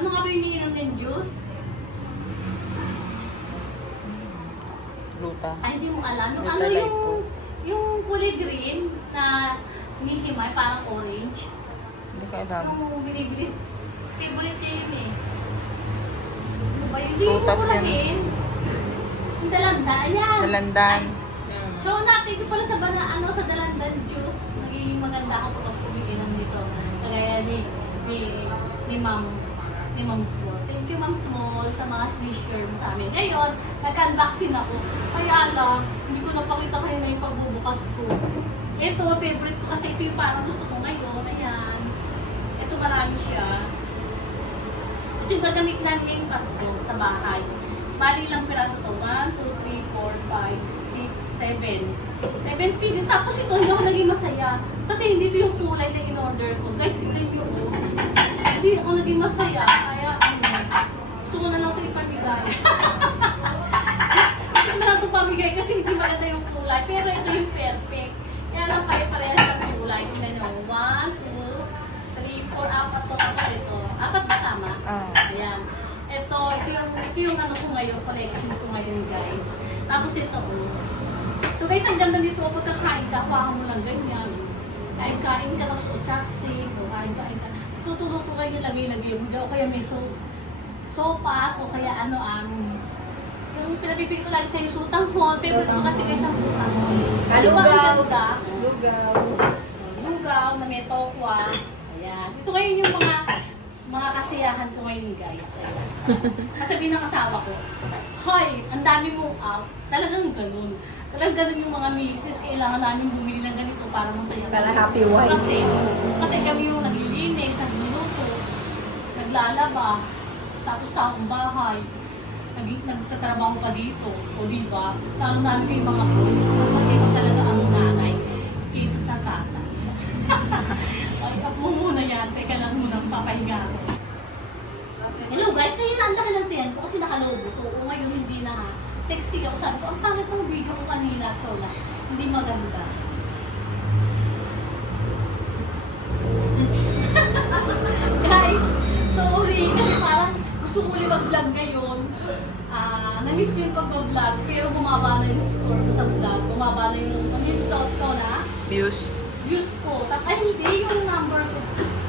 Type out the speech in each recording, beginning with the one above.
Ano nga ba yung iniinom ng juice? Luta. Ay, hindi mo alam. Yung Luta ano light yung, po. yung kulay green na hinihimay, parang orange. Hindi ko alam. Yung binibili, favorite niya yun eh. Ano ba yun? Hindi mo Prutas yan. kurangin. Yung dalanda, ayan. Dalandan. So, natin ko pala sa sa dalandan juice. Naging maganda ako pag pumili ng dito. Kaya ni Ma'am Small. Thank you, Ma'am Small, sa mga share mo sa amin. Ngayon, nag-unboxing ako. Kaya lang, hindi ko napakita kayo na yung pagbubukas ko. Ito, favorite ko kasi ito yung parang gusto ko ngayon. Ayan. Ito, marami siya. Ito yung gagamit namin Pasko sa bahay. Bali lang piraso to. 1, 2, 3, 4, 5, 6, 7. 7 pieces. Tapos ito, hindi ako naging masaya. Kasi hindi ito yung kulay na in-order ko. Guys, ito yung hindi ako naging masaya. Kaya gusto ko na lang ito ipamigay. Gusto ko na lang ito pamigay kasi hindi maganda yung kulay. Pero ito yung perfect. Kaya lang pare-parehas ang kulay. Tingnan nyo. 1, 2, 3, 4, apat to. Ito. Apat ba tama? Ayan. Ito yung ano ko ngayon, collection ko ngayon, guys. Tapos ito, ito guys, ang ganda nito, pagkakain ka, hawakan mo lang ganyan. Kain-kain ka, tapos chopstick, o kain-kain ka. Tapos tutulog ko kayo, lagay-lagay mo dyan, o kaya may sopas, o kaya yung pinapipili ko lagi sa yung sutang hall, favorite ko kasi guys ang sutang hall. Lugaw, na may tokwa. Ayan. Ito ngayon yung mga kasiyahan ko ngayon, guys. Kasabihin ng asawa ko, hoy, ang dami mong out. Talagang ganun. Talagang ganun yung mga misis. Kailangan namin bumili ng ganito para masaya. Para happy wife. Kasi kami yung naglilinis, nagluluto, naglalaba, tapos taong bahay, nagtatrabaho pa dito. O diba? Lalo namin kay mga boys. Mas masipag talaga ang nanay kaysa sa tatay. Ay, up mo muna yan. Teka lang muna, papahinga ako. Hello guys, kaya na ang laki ng tiyan ko kasi nakalobo to. O ngayon hindi na sexy ako. Sabi ko, ang pangit ng video ko kanina, Chola. Hindi maganda. Guys, sorry. Kasi parang gusto ko ulit mag-vlog ngayon. Namiss ko yung pag-vlog, pero bumaba na yung score ko sa vlog. Bumaba na yung, ano yung thought ko na? Views. Views ko. Ay, hindi yung number ko.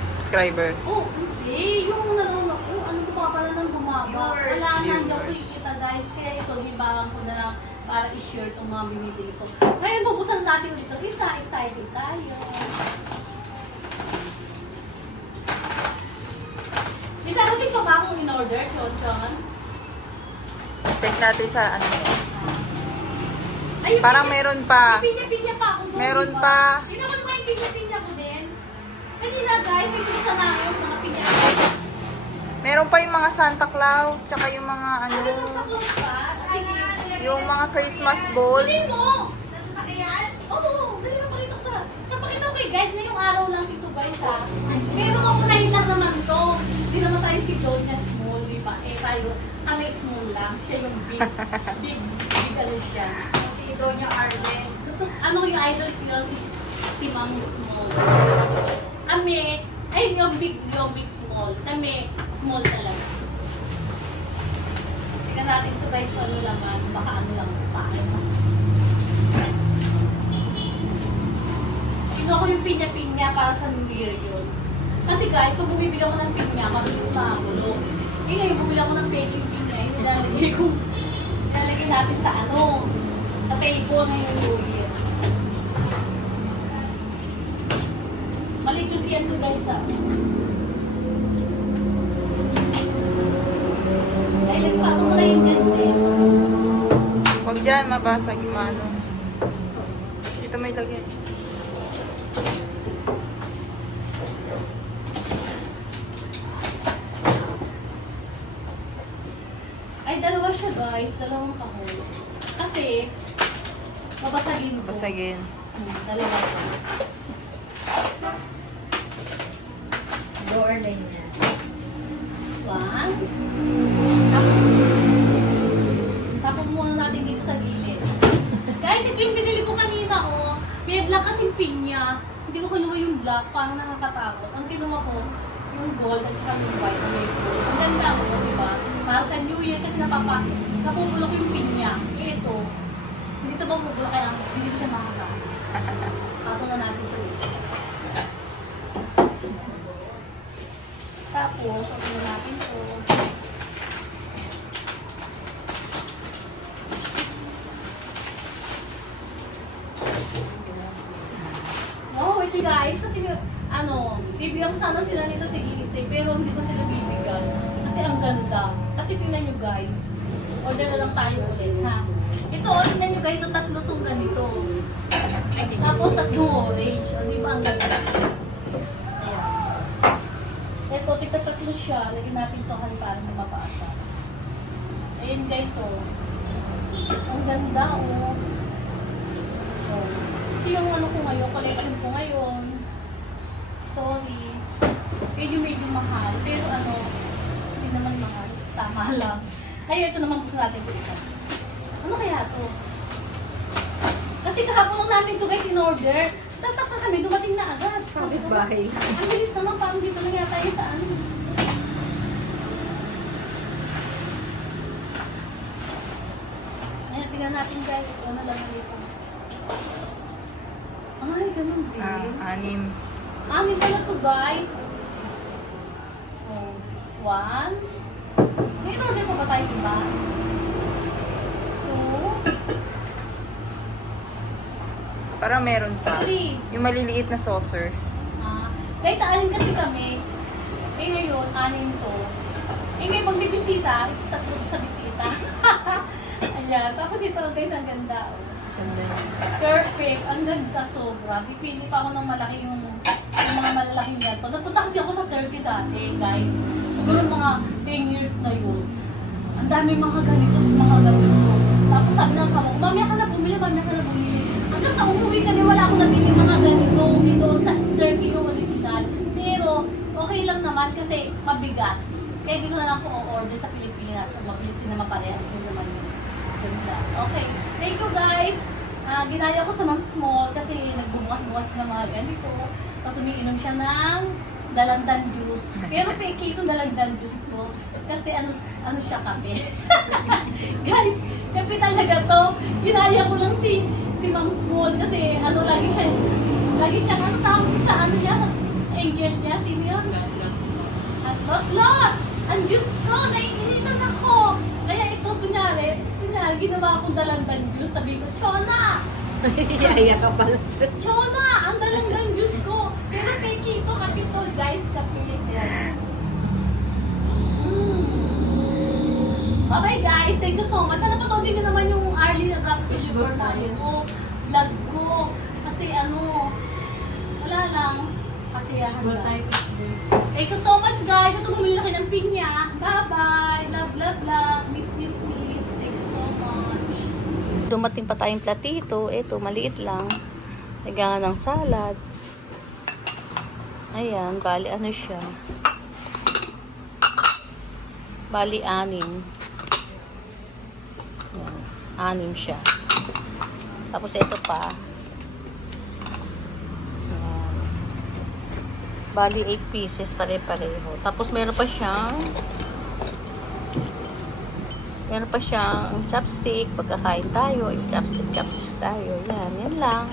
Subscriber. Oh, hindi. Yung nanonood, yung ano ko pa pala nang bumaba. Wala na, hindi ako Viewers. kita guys. Kaya ito, libangan ko na lang para i-share itong mga binibili ko. Ngayon, bubusan natin ulit ito. Isa, excited tayo. May darating pa ba akong in-order, Chon? Check natin sa ano. Ay, Parang meron pa. May pinya-pinya pa akong Meron diba? pa. Sinaman mo yung pinya-pinya ko din. Kanina guys, may pinasa na ako mga pinya-pinya. Meron pa yung mga Santa Claus, tsaka yung mga ano, Ano sa takos pa? Sige. yung mga Christmas Dali balls. mo! Nasasakyan? Oo, dali mo pakita ko sa... Napakita ko guys, ngayong araw lang ito guys ha. Pero mamunahin lang naman to. Hindi naman tayo si Doña Small, di ba? Eh tayo, kami small lang. Siya yung big ano siya. Si Doña Arlen. Gusto, ano yung idol ko si Ma'am Small. Kami, ay yung big small. Kami, small talaga. Tingnan natin to guys kung ano laman. Baka ano lang, pangit. Tingnan ko yung pinya-pinya para sa New Year yun. Kasi guys, kung bumibili ako ng pinya, mabilis makakulo. Eh ngayon, bumili ako ng baking pinya, yung nilalagay natin sa ano, sa table ngayong New Year. Maliit yung tiyan ko guys ha. Dahil nagpato mo na yung ganyan. Huwag dyan, mabasag yung ano. Dito may lagyan. Ay, dalawa siya guys. Dalawang kahon. Kasi, babasagin ko. Basagin. Dalawa siya. Door lane niya. One. Tapos muna natin dito sa gilid. Guys, ito yung binili ko kanina, oh. May black kasing pinya. Hindi ko kinuha yung black, parang nakakatakot. Ang kinuha ko, yung gold at saka yung white na may gold. ganda mo, di ba? Para sa New Year kasi napupulok yung pinya. Eh ito, hindi ito mapupulok kaya hindi ko siya makaka. Tapos na natin ito. Tapos, open na natin ito. Oh, wait guys, kasi bibigyan ko sana sila nito tig-isa pero hindi ko sila bibigyan. Kasi ang ganda. Kasi tingnan nyo guys, order na lang tayo ulit ha. Ito, tingnan nyo guys, so tatlo tong ganito. Tapos tatlong orange. O, di ba ang ganda? Ayan. Ito, tigta-tatlo siya. Lagyan natin ito para na mapasa. Ayan guys, oh. Ang ganda, oh. Oh. Ito yung ko ngayon, collection ko ngayon. Sorry. Medyo mahal. Pero hindi naman mahal. Tama lang. Ay, ito naman gusto natin ito isa. Ano kaya ito? Kasi kahapon lang natin ito guys in-order. Tataka kami, dumating na agad. Kapit bahay. Ang bilis naman, parang dito na yata yung sa ano. Ayan, tingnan natin guys. Ano lang dito. Ay, ganun din. Anim. Amin pala to guys. Oh, 1. May in-order pa ba tayo iba? 2. Parang meron pa. 3. Yung maliliit na saucer. Guys, alin kasi kami. Eh ngayon, 6 to. Eh ngayon, pag may bisita, 3 sa bisita. Ayan. Tapos ito guys, ang ganda. Oh. Ganda yun. Perfect. Ang ganda sobra. Pipili pa ako ng malaki yung mga malalaking ganito. Nagpunta kasi ako sa Turkey dati, guys. Siguro mga 10 years na yun. Ang dami mga ganito, mga ganito. Tapos sabi na sa ako, mamaya ka na bumili, mamaya ka na bumili. Hanggang sa umuwi ka wala akong nabili mga ganito. Ito sa Turkey yung original. Pero okay lang naman kasi mabigat. Kaya dito na lang ako o-order sa Pilipinas. Mabilis din naman parehas din naman yun. Ganda. Okay. Thank you guys. Ginaya ko sa Ma'am Small kasi nagbubukas-bukas ng mga ganito. Tapos umiinom siya ng dalandan juice. Pero peki itong dalandan juice ko. Kasi ano siya kape. Guys, kape talaga to. Ginaya ko lang si Ma'am Small kasi lagi siya tawag sa niya, sa angel niya. Sino yun? At Lot! Ang juice ko! Naiinitan ako! Kaya ito, kunyari, ginawa akong dalandan juice. Sabi ko, Chona! Yaya ka pala. Chona! Ang dalandan juice ko! Pero peki ito, kapitol guys, kapilit yan. Okay guys, thank you so much. Sana patuloy ko naman yung early nag-fish for tayo. Vlog ko. Kasi wala lang. Kasi thank you so much guys. Ito bumili na kayo ng pinya. Bye-bye. Love, love, love. Miss. Thank you so much. Dumating pa tayong platito. Ito, maliit lang. Lagyan ng salad. Ayan, bali siya. Bali 6. Ayan, 6 siya. Tapos ito pa. Ayan. Bali 8 pieces, pare-pareho. Tapos meron pa siyang chopstick. Pagkakain tayo, chopstick tayo. Yan lang.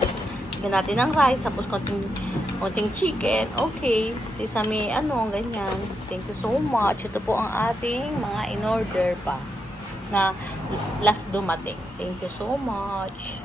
Lagyan natin ng rice, tapos konting chicken. Okay. Sesame, ganyan. Thank you so much. Ito po ang ating mga in-order pa na last dumating. Thank you so much.